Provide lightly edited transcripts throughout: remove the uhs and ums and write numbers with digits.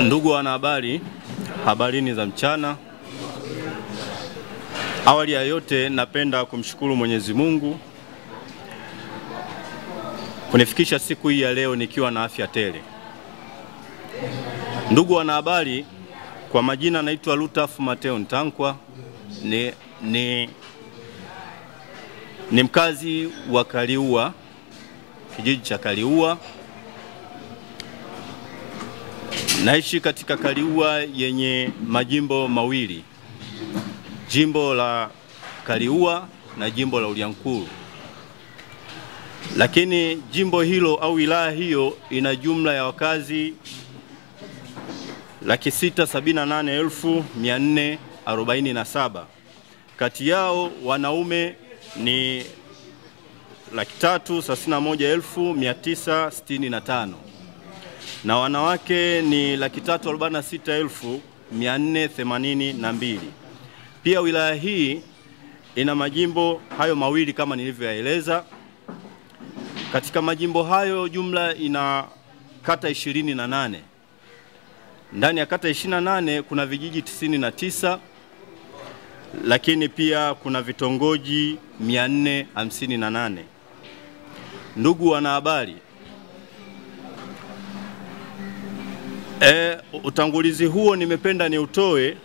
Ndugu wanahabari, habarini za mchana. Awali ya yote napenda kumshukuru Mwenyezi Mungu kunifikisha siku hii ya leo nikiwa na afya tele. Ndugu wanahabari, kwa majina naitwa Lutaf Mateo Ntankwa, ni mkazi wa Kaliua, kijiji cha Kaliua. Naishi katika Kaliua yenye majimbo mawili, jimbo la Kaliua na jimbo la Uliankuru. Lakini jimbo hilo au wilaya hiyo ina jumla ya wakazi 678,447. Kati yao wanaume ni 331,965 na wanawake ni 346,482. Pia wilaya hii ina majimbo hayo mawili kama nilivyoyaeleza. Katika majimbo hayo jumla ina kata 28. Ndani ya kata 28 kuna vijiji 99, lakini pia kuna vitongoji 458. Ndugu wanahabari, utangulizi huo nimependa ni utoe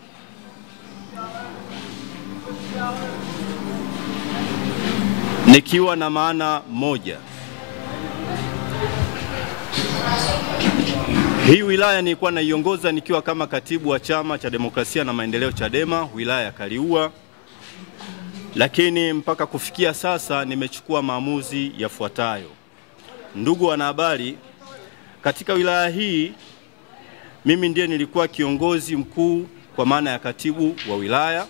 nikiwa na maana moja. Hii wilaya nilikuwa naiongoza nikiwa kama katibu wa Chama cha Demokrasia na Maendeleo Chadema wilaya ya Kaliua, lakini mpaka kufikia sasa nimechukua maamuzi yafuatayo. Ndugu wanahabari, katika wilaya hii mimi ndiye nilikuwa kiongozi mkuu kwa maana ya katibu wa wilaya,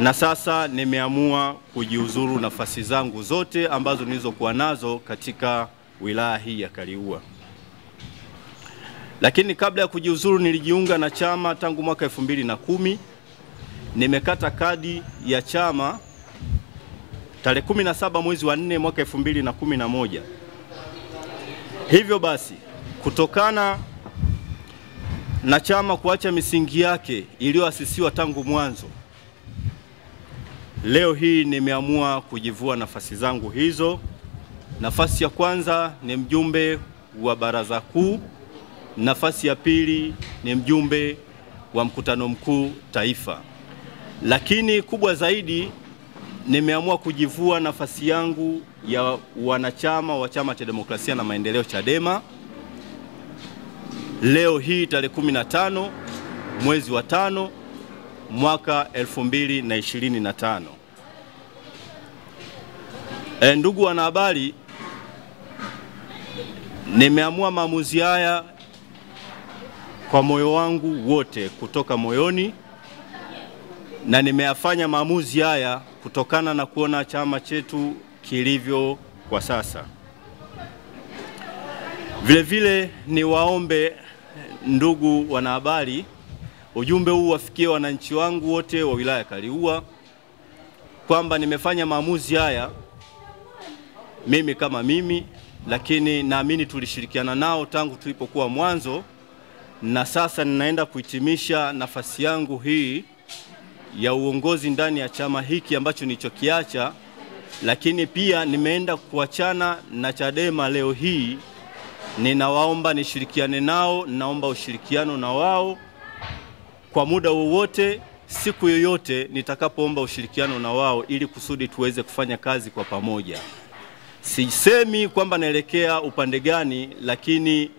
na sasa nimeamua kujiuzuru nafasi zangu zote ambazo nilizokuwa nazo katika wilaya hii ya Kaliua. Lakini kabla ya kujiuzuru nilijiunga na chama tangu mwaka 2010. Nimekata kadi ya chama tarehe 17 mwezi wa 4 mwaka 2011. Hivyo basi, kutokana na chama kuacha misingi yake iliyoasisiwa tangu mwanzo, leo hii nimeamua kujivua nafasi zangu hizo. Nafasi ya kwanza ni mjumbe wa baraza kuu, nafasi ya pili ni mjumbe wa mkutano mkuu taifa. Lakini kubwa zaidi, nimeamua kujivua nafasi yangu ya wanachama wa Chama cha Demokrasia na Maendeleo Chadema leo hii tarehe 15 mwezi wa 5 mwaka 2025. Ndugu wanahabari, nimeamua maamuzi haya kwa moyo wangu wote, kutoka moyoni, na nimeyafanya maamuzi haya kutokana na kuona chama chetu kilivyo kwa sasa. Vile vile niwaombe ndugu wanahabari, ujumbe huu wafikie wananchi wangu wote wa wilaya Kaliua kwamba nimefanya maamuzi haya mimi kama mimi, lakini naamini tulishirikiana nao tangu tulipokuwa mwanzo, na sasa ninaenda kuhitimisha nafasi yangu hii ya uongozi ndani ya chama hiki ambacho nilichokiacha. Lakini pia nimeenda kuachana na Chadema leo hii. Ninawaomba nishirikiane nao, naomba ushirikiano na wao kwa muda wowote, siku yoyote nitakapoomba ushirikiano na wao, ili kusudi tuweze kufanya kazi kwa pamoja. Sisemi kwamba naelekea upande gani, lakini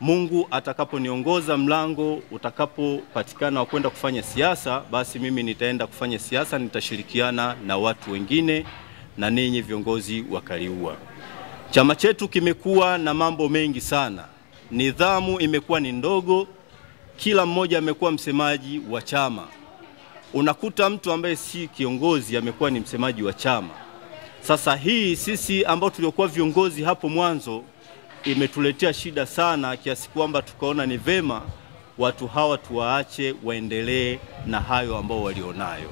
Mungu atakaponiongoza, mlango utakapopatikana wa kwenda kufanya siasa, basi mimi nitaenda kufanya siasa, nitashirikiana na watu wengine na ninyi viongozi wa Kaliua. Chama chetu kimekuwa na mambo mengi sana. Nidhamu imekuwa ni ndogo, kila mmoja amekuwa msemaji wa chama. Unakuta mtu ambaye si kiongozi amekuwa ni msemaji wa chama. Sasa hii sisi ambao tuliokuwa viongozi hapo mwanzo imetuletea shida sana, kiasi kwamba tukaona ni vema watu hawa tuwaache waendelee na hayo ambao walionayo.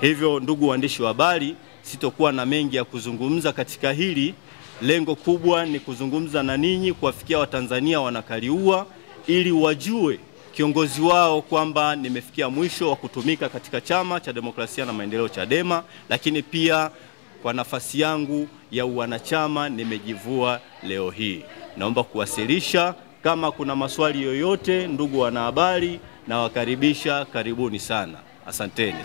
Hivyo ndugu waandishi wa habari, sitokuwa na mengi ya kuzungumza katika hili. Lengo kubwa ni kuzungumza na ninyi, kuwafikia Watanzania wana Kaliua, ili wajue kiongozi wao kwamba nimefikia mwisho wa kutumika katika Chama cha Demokrasia na Maendeleo Chadema, lakini pia kwa nafasi yangu ya uwanachama nimejivua leo hii. Naomba kuwasilisha. Kama kuna maswali yoyote, ndugu wanahabari, na wakaribisha, karibuni sana. Asanteni.